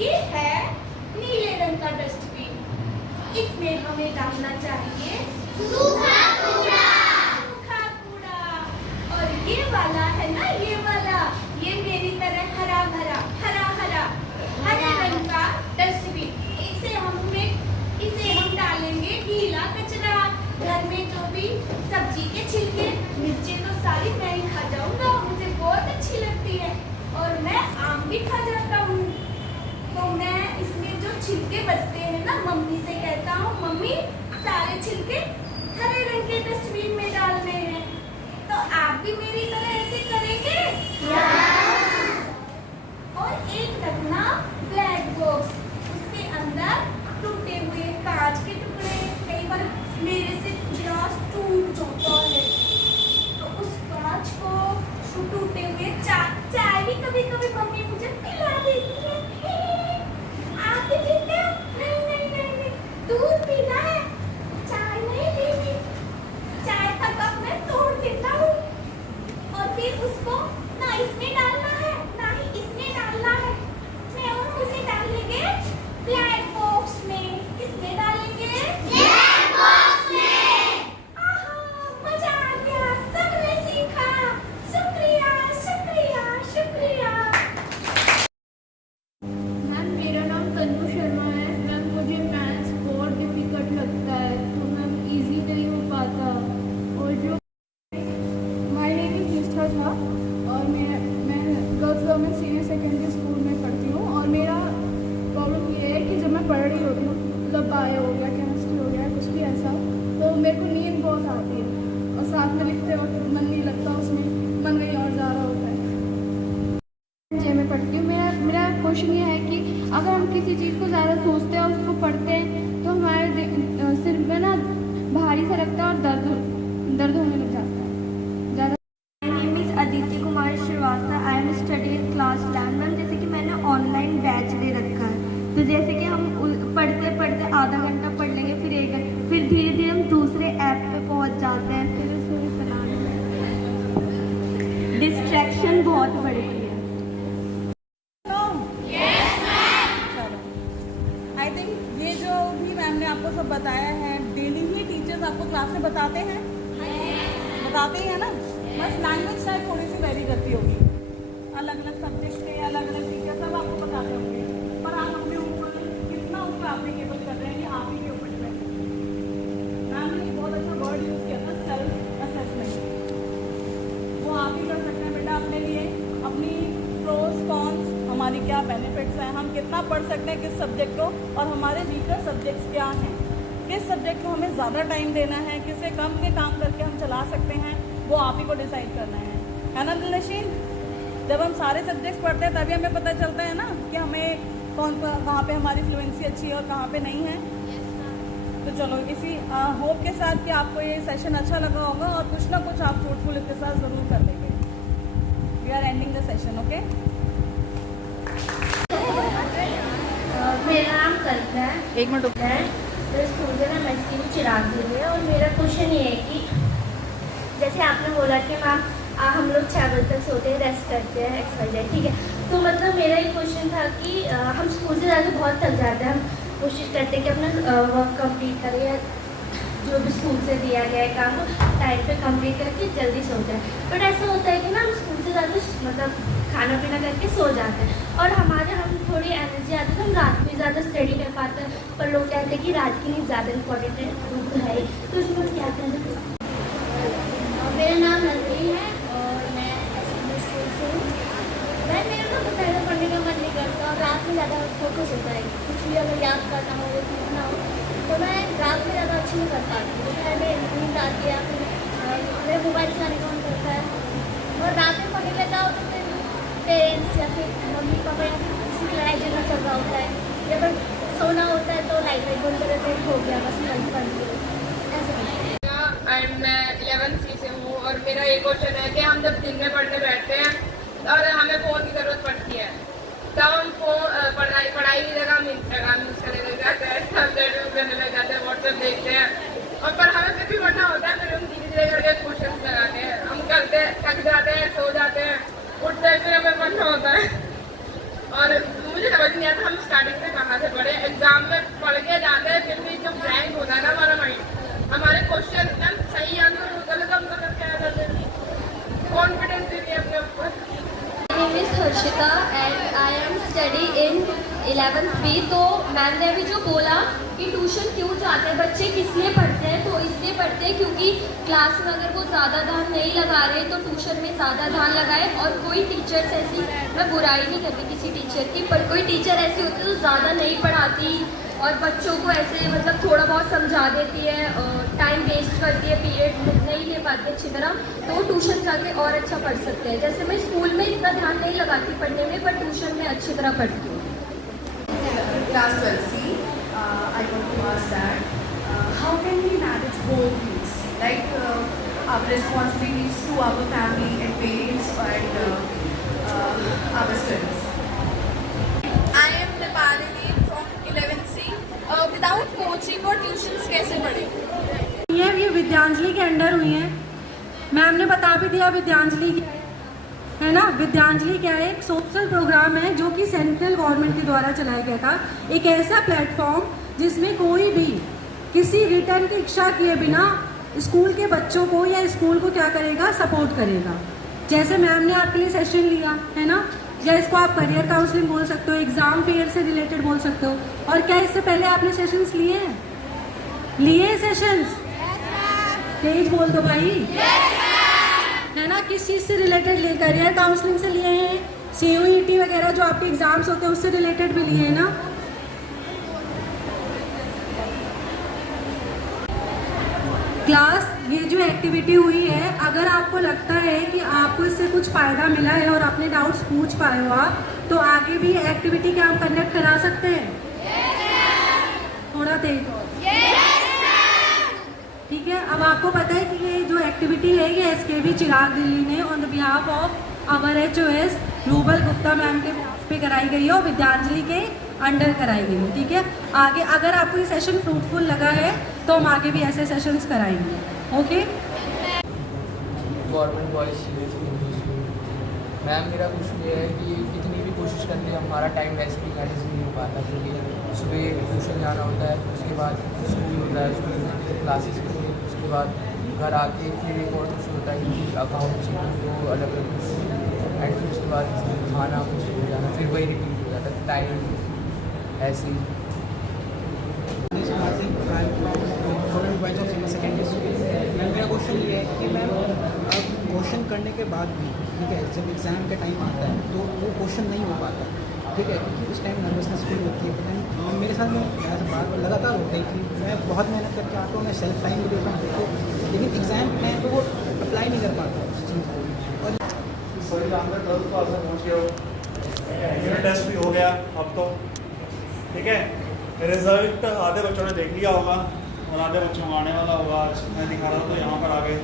ये है नीले रंग का डस्टबिन। इसमें हमें डालना चाहिए सूखा कूड़ा। सूखा कूड़ा। और ये वाला है ना, ये वाला, ये मेरी तरह हरा भरा, हरा हरा, हरे रंग का डस्टबिन। इसे हम डालेंगे गीला कचरा। घर में जो भी सब्जी के छिलके, मिर्चें तो सारी मैं ही खा जाऊंगा, मुझे बहुत अच्छी लगती है और मैं आम भी खा जाता हूँ। तो मैं इसमें जो छिलके बचते हैं ना, मम्मी से कहता हूँ मम्मी सारे छिलके हरे रंग के डस्टबिन में डालने हैं। तो आप भी मेरी तरह ऐसे करेंगे? और एक रखना ब्लैक बॉक्स, उसके अंदर टूटे हुए कांच के टुकड़े, कई बार मेरे से ग्लास टूट जाता है तो उस कांच को, टूटे हुए चाय भी कभी कभी मम्मी मुझे पिला देती है। आप भी पीते हो? नहीं, दूध पीना है, चाय नहीं पीनी। चाय का कप मैं तोड़ देता हूँ और फिर उसको ना इसमें डालना है ना ही इसमें डालना है। मैं और उसे डालेंगे ब्लैक बॉक्स में। किसमें डालेंगे? ब्लैक बॉक्स में। आहा, मजा आ गया, सबने सीखा। शुक्रिया शुक्रिया शुक्रिया। मैम मेरा नाम तन्नू शर्मा है। मैम मुझे मैथ्स बहुत डिफिकल्ट लगता है, तो मैम इजी नहीं हो पाता। और जो माय नेम इज निष्ठा झा और मैं girls government senior secondary school में पढ़ती हूँ। और मेरा प्रॉब्लम ये है कि जब मैं पढ़ रही होती हूँ, मतलब बायो हो गया, केमिस्ट्री हो गया, कुछ भी ऐसा, तो मेरे को नींद बहुत आती है और साथ में लिखते वक्त मन नहीं लगता, उसमें मन कहीं और जा रहा होता है। जे में पढ़ती हूँ। मेरा क्वेश्चन ये है कि अगर हम किसी चीज़ को ज़्यादा सोचते हैं और उसको पढ़ते हैं तो हमारे सिर में ना भारी सा लगता है और दर्द होने लग जाता है ज़्यादा। My name is Aditi Kumar Srivastava. I am study in class 11। Ma'am जैसे कि मैंने ऑनलाइन बैच ले रखा है, तो जैसे कि हम पढ़ते पढ़ते आधा घंटा पढ़ लेंगे, फिर 1 घंटा, फिर धीरे धीरे हम दूसरे ऐप पे पहुंच जाते हैं, फिर उसको भी चलाने में डिस्ट्रैक्शन बहुत बढ़ती है। आई थिंक ये जो भी मैम ने आपको सब बताया है, डेली ही टीचर्स आपको क्लास में बताते हैं? बताते ही है ना। बस लैंग्वेज शायद थोड़ी सी वेरी करती होगी, अलग अलग सब्जेक्ट के अलग अलग टीचर सब आपको बताते होंगे, पर आप अपने ऊपर कितना ऊपर एप्लीकेबल कर रहे हैं, ये आप ही के ऊपर डिपेंड है। मैम ने बहुत अच्छा वर्ड यूज़ किया था, सेल्फ असेसमेंट। वो आप ही कर सकते हैं बेटा अपने लिए, अपनी प्रोस कॉन्स, हमारी क्या बेनिफिट्स हैं, हम कितना पढ़ सकते हैं किस सब्जेक्ट को, और हमारे वीकर सब्जेक्ट्स क्या हैं, किस सब्जेक्ट को हमें ज़्यादा टाइम देना है, किसे कम के काम करके हम चला सकते हैं, वो आप ही को डिसाइड करना है ना दिलनशीन? जब हम सारे सब्जेक्ट्स पढ़ते हैं तभी हमें पता चलता है ना कि हमें कहाँ पे हमारी फ्लुएंसी अच्छी है और कहाँ पे नहीं है। तो चलो इसी होप के साथ कि आपको ये सेशन अच्छा लगा होगा और कुछ ना कुछ आप फ्रूटफुल इसके साथ ज़रूर कर लेंगे। We are ending the session, okay? मेरा नाम कल्पना है। एक मिनट है तो स्कूल का नाम एसटीवी चिराग दिल्ली है। और मेरा क्वेश्चन ये है कि जैसे आपने बोला कि मैम हम लोग 6 बजे तक सोते हैं, रेस्ट करते हैं, एक्सरसाइज, ठीक है। तो मतलब मेरा ये क्वेश्चन था कि हम स्कूल से जाके बहुत थक जाते हैं, हम कोशिश करते हैं कि अपना वर्क कंप्लीट करें या जो भी स्कूल से दिया गया है काम टाइम पे कंप्लीट करके जल्दी सोते हैं। बट ऐसा होता है कि ना हम स्कूल से जाते मतलब खाना पीना करके सो जाते हैं और हम थोड़ी एनर्जी आती है तो हम रात में ज़्यादा स्टडी कर पाते हैं। पर लोग कहते हैं कि रात की नींद ज़्यादा इंपॉर्टेंट है, वो तो है ही। तो उसमें क्या कहते हैं? मेरा नाम नंदी है और मैं एसएमएस स्कूल से हूँ। मेरा तो पहले पढ़ने का मन नहीं करता और रात में ज़्यादा फोकस होता है, कुछ भी अगर याद करना हो या सीखना हो तो मैं रात में ज़्यादा अच्छे से कर पाती हूँ। पहले नींद आती है, फिर मेरे मोबाइल चलाने का मन करता है और रात में पढ़ने लगा हो तो फिर पेरेंट्स या फिर मम्मी पापा या फिर किसी का एजेंडा चल रहा होता है या फिर सोना होता है तो लाइट बंद कर देते हो गया, बस कल पढ़ लो ऐसे। एंड मैं 11th C से हूँ और मेरा एक क्वेश्चन है कि हम जब दिन में पढ़ने बैठते हैं और हमें फ़ोन की ज़रूरत पड़ती है, तब हम पढ़ाई की जगह हम इंस्टाग्राम यूज़ करने लग जाते हैं, स्नैपचैट यूज़ करने लग जाते हैं, व्हाट्सएप देखते हैं, और पर हमें फिर भी पढ़ना होता है। फिर हम धीरे धीरे करके क्वेश्चन लगाते हैं, हम करते थक जाते हैं, सो जाते हैं, उठते हैं, फिर हमें पढ़ना होता है। और मुझे समझ नहीं आता हम Akshita and I am study in 11th B। तो मैम ने अभी जो बोला कि ट्यूशन क्यों जाते हैं बच्चे, किस लिए पढ़ते हैं, तो इसलिए पढ़ते हैं क्योंकि क्लास में अगर वो ज़्यादा ध्यान नहीं लगा रहे तो ट्यूशन में ज़्यादा ध्यान लगाए। और कोई टीचर्स ऐसी, मैं बुराई नहीं करती किसी टीचर की, पर कोई टीचर ऐसी होती है जो ज़्यादा नहीं पढ़ाती और बच्चों को ऐसे मतलब थोड़ा बहुत समझा देती है, टाइम वेस्ट करती है, पीरियड नहीं ले पाती अच्छी तरह, तो वो ट्यूशन जाके और अच्छा पढ़ सकते हैं। जैसे मैं स्कूल में इतना ध्यान नहीं लगाती पढ़ने में, पर ट्यूशन में अच्छी तरह पढ़ती हूँ। Class 12C, I want to ask that how can we manage both things, like our responsibilities to our family and parents and our studies. I am Nepali from 11C. Without coaching और tuitions कैसे पढ़े? ये विद्यांजलि के under हुई हैं। Ma'am ने बता भी दिया विद्यांजलि है ना। विद्यांजलि क्या है, एक सोशल प्रोग्राम है जो कि सेंट्रल गवर्नमेंट के द्वारा चलाया गया था। एक ऐसा प्लेटफॉर्म जिसमें कोई भी किसी रिटर्न की इच्छा किए बिना स्कूल के बच्चों को या स्कूल को क्या करेगा, सपोर्ट करेगा। जैसे मैम ने आपके लिए सेशन लिया है ना, या इसको आप करियर काउंसलिंग बोल सकते हो, एग्जाम फेयर से रिलेटेड बोल सकते हो। और क्या इससे पहले आपने सेशंस लिए हैं? लिए सेशंस? तेज बोल दो भाई। है ना। किस चीज़ से रिलेटेड लिए? करियर काउंसलिंग से लिए हैं, CUET वगैरह जो आपके एग्जाम्स होते हैं उससे रिलेटेड भी लिए हैं ना। क्लास ये जो एक्टिविटी हुई है, अगर आपको लगता है कि आपको इससे कुछ फ़ायदा मिला है और अपने डाउट्स पूछ पाए हो आप, तो आगे भी एक्टिविटी क्या हम कंडक्ट करा सकते हैं? थोड़ा तेज। ठीक है। अब आपको पता है कि ये जो एक्टिविटी है ये SKB चिराग दिल्ली ने on the behalf of our HOS Rubal Gupta ma'am के पे कराई गई है और विद्यांजलि के अंडर कराई गई है। ठीक है। आगे अगर आपको ये सेशन फ्रूटफुल लगा है तो हम आगे भी ऐसे सेशंस कराएंगे। Okay. Government boys senior secondary school. Ma'am मेरा क्वेश्चन ये है कि कितनी भी कोशिश कर ले हमारा टाइम वैसे भी मैनेज नहीं हो पाता, क्योंकि सुबह ट्यूशन जाना होता है, फिर उसके बाद स्कूल होता है, स्कूल में क्लासेस होती है, उसके बाद घर आके फिर एक और ट्यूशन होता है क्योंकि अकाउंट्स वो अलग अलग ट्यूशन, एंड फिर उसके बाद खाना कुछ हो जाना, फिर वही रिपीट हो जाता है टाइम ऐसे ही। मेरा क्वेश्चन ये है कि मैम क्वेश्चन करने के बाद भी, ठीक है, जब एग्ज़ाम का टाइम आता है तो वो क्वेश्चन नहीं हो पाता, ठीक है, क्योंकि उस टाइम नर्वसनेस फील होती है। पता नहीं मेरे साथ में बार बार लगातार होता है कि मैं बहुत मेहनत करके आता हूँ, मैं सेल्फ टाइम भी देता हूँ, तो लेकिन एग्ज़ाम के टाइम तो वो अप्लाई नहीं कर पाता उस चीज़ को। और यूनिट टेस्ट भी हो गया अब तो, ठीक है। रिजल्ट आधे बच्चों ने देख लिया होगा और आधे बच्चों को आने वाला होगा। आज मैं दिखा रहा था तो यहाँ पर आ गए।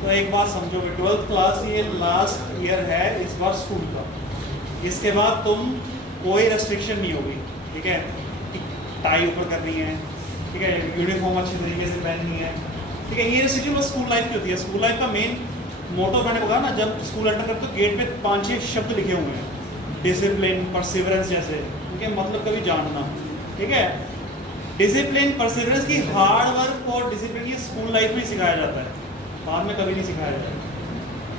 तो एक बात समझो कि 12th क्लास ये लास्ट ईयर है इस बार स्कूल का। इसके बाद तुम कोई रेस्ट्रिक्शन नहीं होगी, ठीक है। टाई ऊपर करनी है, ठीक है, यूनिफॉर्म अच्छी तरीके से पहननी है, ठीक है। ये रेस्ट्रिक्शन बस स्कूल लाइफ की होती है। स्कूल लाइफ का मेन मोटो मैंने कहा ना, जब स्कूल एंटर करते तो गेट पे 5-6 शब्द लिखे हुए हैं, डिसिप्लिन, परसिवरेंस जैसे, ठीक है, मतलब कभी जानना, ठीक है। डिसिप्लिन, परसिवरेंस की हार्ड वर्क और डिसिप्लिन की स्कूल लाइफ में सिखाया जाता है, बाद में कभी नहीं सिखाया जाता।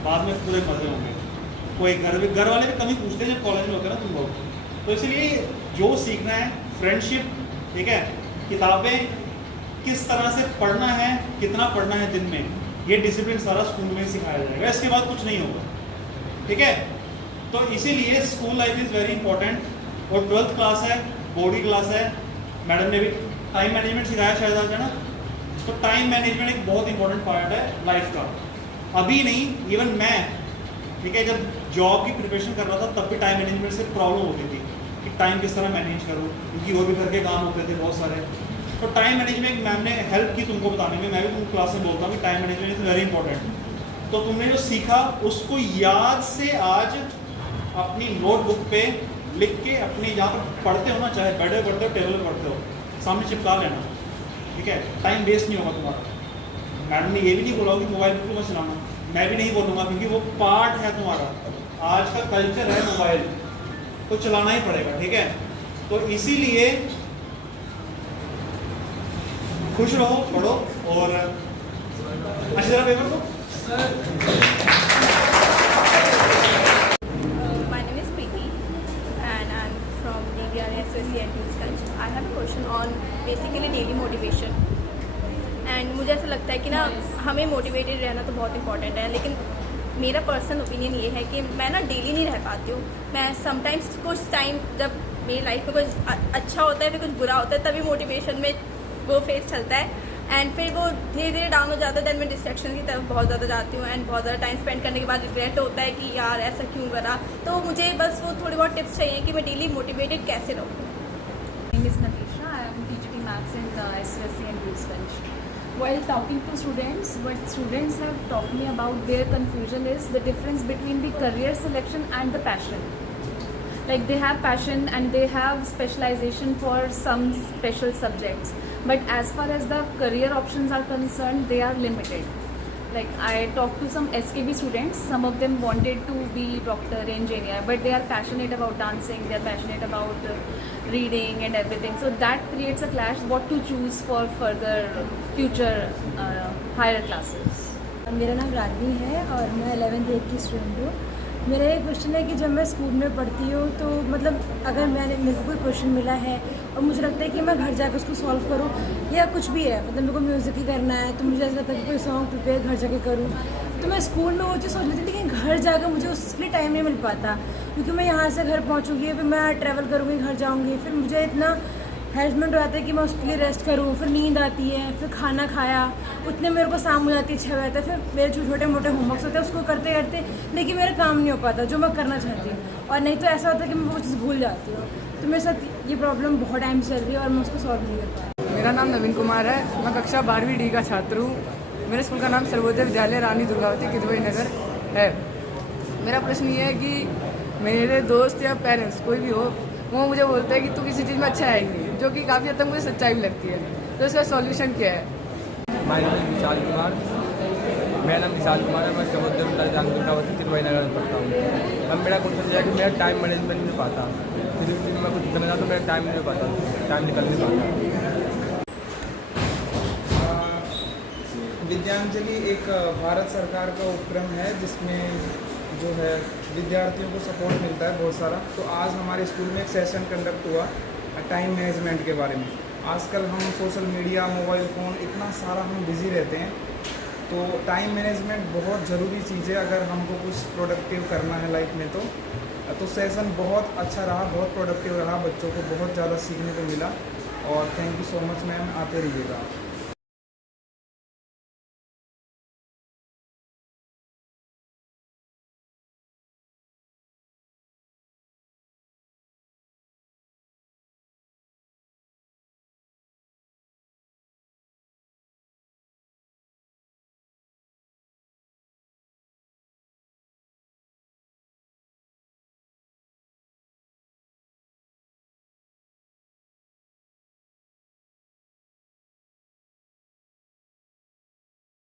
बाद में पूरे मजे होंगे। कोई घर वाले भी कभी पूछते हैं जब कॉलेज में होते हैं ना तुम लोग, तो इसलिए जो सीखना है फ्रेंडशिप, ठीक है, किताबें किस तरह से पढ़ना है, कितना पढ़ना है दिन में, ये डिसिप्लिन सारा स्कूल में सिखाया जाएगा। इसके बाद कुछ नहीं होगा, ठीक है। तो इसीलिए school life is very important. और 12th क्लास है, बोर्ड की क्लास है। मैडम ने भी टाइम मैनेजमेंट सिखाया शायद आज, है ना। तो टाइम मैनेजमेंट एक बहुत इंपॉर्टेंट पार्ट है लाइफ का। अभी नहीं, इवन मैं, ठीक है, जब जॉब की प्रिपरेशन कर रहा था तब भी टाइम मैनेजमेंट से प्रॉब्लम होती थी कि टाइम किस तरह मैनेज करूँ, क्योंकि वो भी घर के काम होते थे बहुत सारे। तो टाइम मैनेजमेंट मैम ने हेल्प की तुमको बताने में। मैं भी तुम क्लास में बोलता हूँ कि time management is very important. तो तुमने जो सीखा उसको याद से आज अपनी नोटबुक पे लिख के, अपनी जहाँ पर पढ़ते हो ना, चाहे बेड पे पढ़ते हो, टेबल पे पढ़ते हो, सामने चिपका लेना, ठीक है। टाइम वेस्ट नहीं होगा तुम्हारा। मैडम ने ये भी नहीं बोला कि मोबाइल बिल्कुल मत चलाना, मैं भी नहीं बोलूँगा, क्योंकि वो पार्ट है तुम्हारा। आज का कल्चर है मोबाइल, तो चलाना ही पड़ेगा, ठीक है। तो इसीलिए खुश रहो, पढ़ो और अच्छी तरह पेपर दो। My name is Preeti. SSC and Queensganj. I have a question on basically daily motivation. And मुझे ऐसा लगता है कि ना हमें मोटिवेटेड रहना तो बहुत इंपॉर्टेंट है, लेकिन मेरा पर्सनल ओपिनियन ये है कि मैं ना डेली नहीं रह पाती हूँ. मैं समटाइम्स कुछ टाइम जब मेरी लाइफ में कुछ अच्छा होता है फिर कुछ बुरा होता है तभी मोटिवेशन में वो फेज चलता है एंड फिर वो धीरे धीरे डाउन हो जाता है. देन मैं डिस्ट्रैक्शन की तरफ बहुत ज़्यादा जाती हूँ एंड बहुत ज़्यादा टाइम स्पेंड करने के बाद रिग्रेट होता है कि यार ऐसा क्यों करा. तो मुझे बस वो थोड़ी बहुत टिप्स चाहिए कि मैं डेली मोटिवेटेड कैसे रहूँ. Name is Natisha. I am teaching maths in SSC and Queensganj. While talking to students, what students have taught me about their confusion is the difference between the career selection and the passion. Like they have passion and they have specialization for some special subjects, but as far as the career options are concerned, they are limited. Like I talked to some SKB students, some of them wanted to be doctor, engineer, but they are passionate about dancing, they are passionate about reading and everything. So that creates a clash what to choose for further future higher classes. मेरा नाम रागनी है और मैं 11th 8th की student हूँ. मेरा ये question है कि जब मैं स्कूल में पढ़ती हूँ तो मतलब अगर मेरे को कोई क्वेश्चन मिला है और मुझे लगता है कि मैं घर जाकर उसको सॉल्व करूँ या कुछ भी है, मतलब मेरे को म्यूज़िक ही करना है तो मुझे ऐसा लगता है कि कोई सॉन्ग प्रिपेयर घर जाके करूँ, तो मैं स्कूल में वो चीज़ सोच लेती, लेकिन घर जाकर मुझे उसके लिए टाइम नहीं मिल पाता क्योंकि मैं यहाँ से घर पहुँचूँगी फिर मैं ट्रैवल करूँगी, घर जाऊँगी, फिर मुझे इतना हेल्पमेंट हो जाता है कि मैं उसके लिए रेस्ट करूँ, फिर नींद आती है, फिर खाना खाया, उतने मेरे को शाम हो जाती है 6 बजे तक, फिर मेरे जो छोटे मोटे होमवर्क्स होते हैं उसको करते करते लेकिन मेरा काम नहीं हो पाता जो मैं करना चाहती हूँ. और नहीं तो ऐसा होता है कि मैं वो चीज़ भूल जाती हूँ. तो मेरे साथ ये प्रॉब्लम बहुत टाइम से चल रही है और मैं उसको सॉल्व नहीं कर पाई. मेरा नाम नवीन कुमार है. मैं कक्षा 12वीं डी का छात्र हूँ. मेरे स्कूल का नाम सर्वोदय विद्यालय रानी दुर्गावती किदवई नगर है. मेरा प्रश्न ये है कि मेरे दोस्त या पेरेंट्स कोई भी हो वो मुझे बोलते हैं कि तू किसी चीज़ में अच्छा है ही नहीं, जो कि काफ़ी हद तक मुझे सच्चाई भी लगती है. तो इसका सॉल्यूशन क्या है? मेरा नाम विशाल कुमार है. मैं सर्वोदय विद्यालय रानी दुर्गावती किदवई नगर में पढ़ता हूँ. अब मेरा क्वेश्चन यह है कि मेरा टाइम मैनेजमेंट नहीं पाता. फिर भी मैं कुछ करना चाहता तो मेरा टाइम नहीं पाता, टाइम निकल नहीं पाता. विद्यांजलि एक भारत सरकार का उपक्रम है जिसमें जो है विद्यार्थियों को सपोर्ट मिलता है बहुत सारा. तो आज हमारे स्कूल में एक सेशन कंडक्ट हुआ टाइम मैनेजमेंट के बारे में. आजकल हम सोशल मीडिया, मोबाइल फ़ोन, इतना सारा हम बिज़ी रहते हैं, तो टाइम मैनेजमेंट बहुत ज़रूरी चीज़ है अगर हमको कुछ प्रोडक्टिव करना है लाइफ में. तो सेशन बहुत अच्छा रहा, बहुत प्रोडक्टिव रहा, बच्चों को बहुत ज़्यादा सीखने को मिला. और thank you so much ma'am, आते रहिएगा.